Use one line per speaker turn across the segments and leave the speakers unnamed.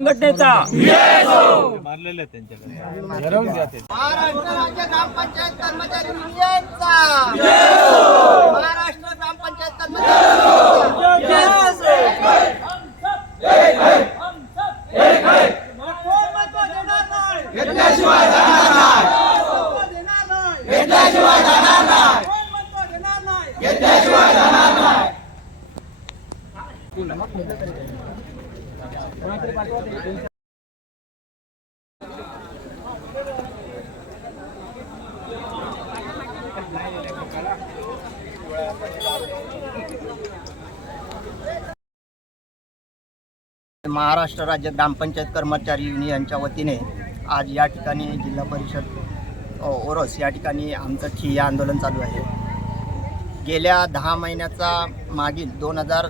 संघटनेचा.
महाराष्ट्र राज्य ग्रामपंचायत कर्मचारी युनियनचा महाराष्ट्र ग्रामपंचायत कर्मचारी महाराष्ट्र राज्य ग्रामपंचायत कर्मचारी युनियनच्या वतीने आज या ठिकाणी जिल्हा परिषद ओरस ओरोस या ठिकाणी आमचं ठिय्या आंदोलन चालू आहे. गेल्या दहा महिन्याचा मागील दोन हजार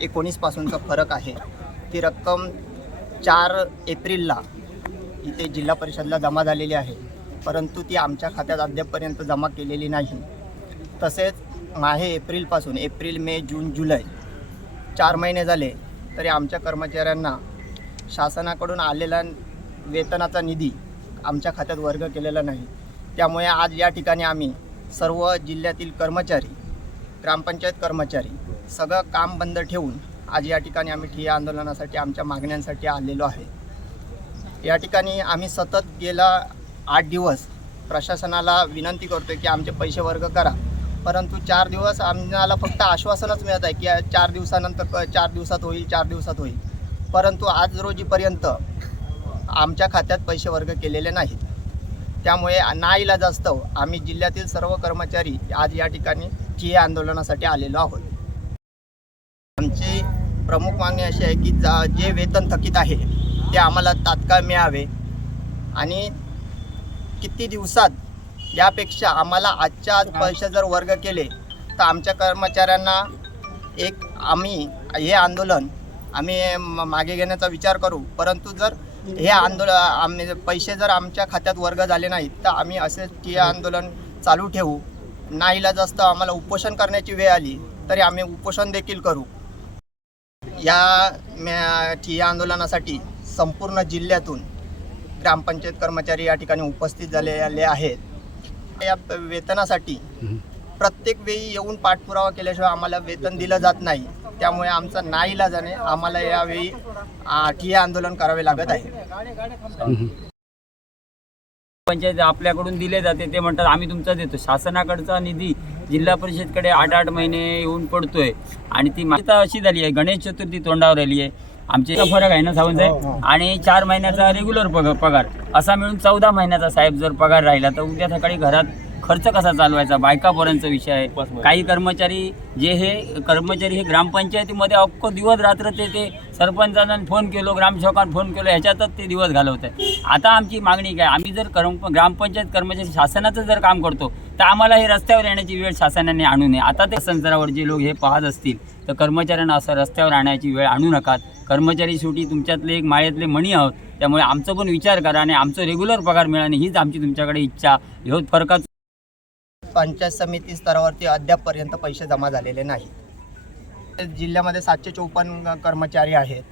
एकोणीसपासूनचा फरक आहे. ती रक्कम चार एप्रिलला इथे जिल्हा परिषदला जमा झालेली आहे. परंतु ती आमच्या खात्यात अद्यापपर्यंत जमा केलेली नाही. तसेच माहे एप्रिलपासून एप्रिल मे जून जुलै चार महिने झाले. तरी आमच्या कर्मचाऱ्यांना शासनाकडून आलेला वेतनाचा निधी आमच्या खात्यात वर्ग केलेला नाही. त्यामुळे आज या ठिकाणी आम्ही सर्व जिल्ह्यातील कर्मचारी ग्रामपंचायत कर्मचारी सगळं काम बंद ठेवून आज या ठिकाणी आम्ही ठिय्या आंदोलनासाठी आमच्या मागण्यांसाठी आलेलो आहे. या ठिकाणी आम्ही सतत गेला आठ दिवस प्रशासनाला विनंती करतो की आमचे पैसे वर्ग करा. परंतु चार दिवस आम्हाला फक्त आश्वासनच मिळत आहे की चार दिवसानंतर चार दिवसात होईल चार दिवसात होईल. परंतु आज रोजीपर्यंत आमच्या खात्यात पैसे वर्ग केलेले नाहीत. त्यामुळे नाईलाज जास्त आम्ही जिल्ह्यातील सर्व कर्मचारी आज या ठिकाणी ठिय्या आंदोलनासाठी आलेलो आहोत. आमची प्रमुख मागणी अशी आहे की जा जे वेतन थकीत आहे ते आम्हाला तात्काळ मिळावे आणि किती दिवसात यापेक्षा आम्हाला आजच्या आज पैसे जर वर्ग केले तर आमच्या कर्मचाऱ्यांना एक आम्ही हे आंदोलन आम्ही म- मागे घेण्याचा विचार करू. परंतु जर हे आंदोलन आम्ही पैसे जर आमच्या खात्यात वर्ग झाले नाहीत तर आम्ही असे हे आंदोलन चालू ठेवू. नाहीला जास्त आम्हाला उपोषण करण्याची वेळ आली तरी आम्ही उपोषण देखील करू. या म्या- ठिय्या आंदोलनासाठी संपूर्ण जिल्ह्यातून ग्रामपंचायत कर्मचारी या ठिकाणी उपस्थित झालेले आहेत. या वेतनासाठी प्रत्येक वेळी येऊन पाठपुरावा केल्याशिवाय आम्हाला वेतन दिलं जात नाही. त्यामुळे आमचा नाईलाजाने आम्हाला यावेळी आ, ठिय्या आंदोलन करावे लागत आहे.
पंचायत आपल्याकडून दिले जाते ते म्हणतात आम्ही तुमचा देतो. शासनाकडचा निधी जिल्हा परिषदकडे आठ आठ महिने येऊन पडतोय. आणि ती माहिती अशी झाली आहे गणेश चतुर्थी तोंडावर आली आहे. आमचे फरक आहे ना सावंत साहेब? आणि चार महिन्याचा रेग्युलर पगार पगार. असा मिळून चौदा महिन्याचा साहेब जर पगार राहिला तर उद्या सकाळी घरात खर्च कसा चालवायचा? बायकापर्यंतचा विषय आहे. काही कर्मचारी जे हे कर्मचारी हे ग्रामपंचायतीमध्ये अख्खो दिवस रात्र ते ते सरपंचांना फोन केलो ग्रामसेवकांना फोन केलो ह्याच्यातच ते दिवस घालवत आहे आता आमची मागणी काय? आम्ही जर कर्म ग्रामपंचायत कर्मचारी शासनाचं जर काम करतो तर आम्हाला हे रस्त्यावर येण्याची वेळ शासनाने आणू नये. आता ते संसारावर जे लोक हे पाहत असतील तर कर्मचाऱ्यांना असं रस्त्यावर आणण्याची वेळ आणू नका. कर्मचारी शेवटी तुमच्यातले एक माळ्यातले मणी आहोत त्यामुळे आमचं पण विचार करा आणि आमचं रेग्युलर पगार मिळणे हीच आमची तुमच्याकडे इच्छा. ह्यो फरकाचं
पंचायत समिती स्तरावरती अद्यापपर्यंत पैसे जमा झालेले नाहीत. जिल्ह्यामध्ये सातशे चौपन्न कर्मचारी आहेत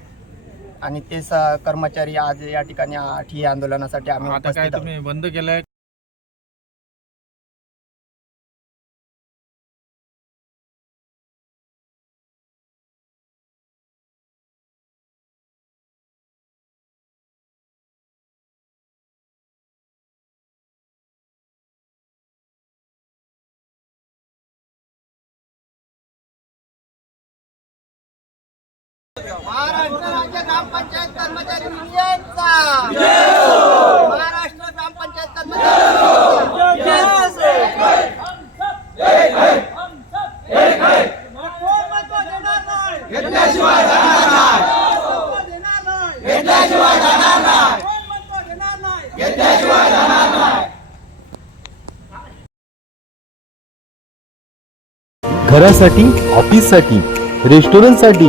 आणि ते स कर्मचारी आज या ठिकाणी आ- ठिय्या आंदोलनासाठी आम्ही
आता काय
उपस्थित आहोत.
तुम्ही बंद केलंय?
महाराष्ट्र राज्य ग्रामपंचायत कर्मचारी युनियनचा. महाराष्ट्र ग्रामपंचायत कर्मचारी
घरासाठी ऑफिससाठी रेस्टॉरंटसाठी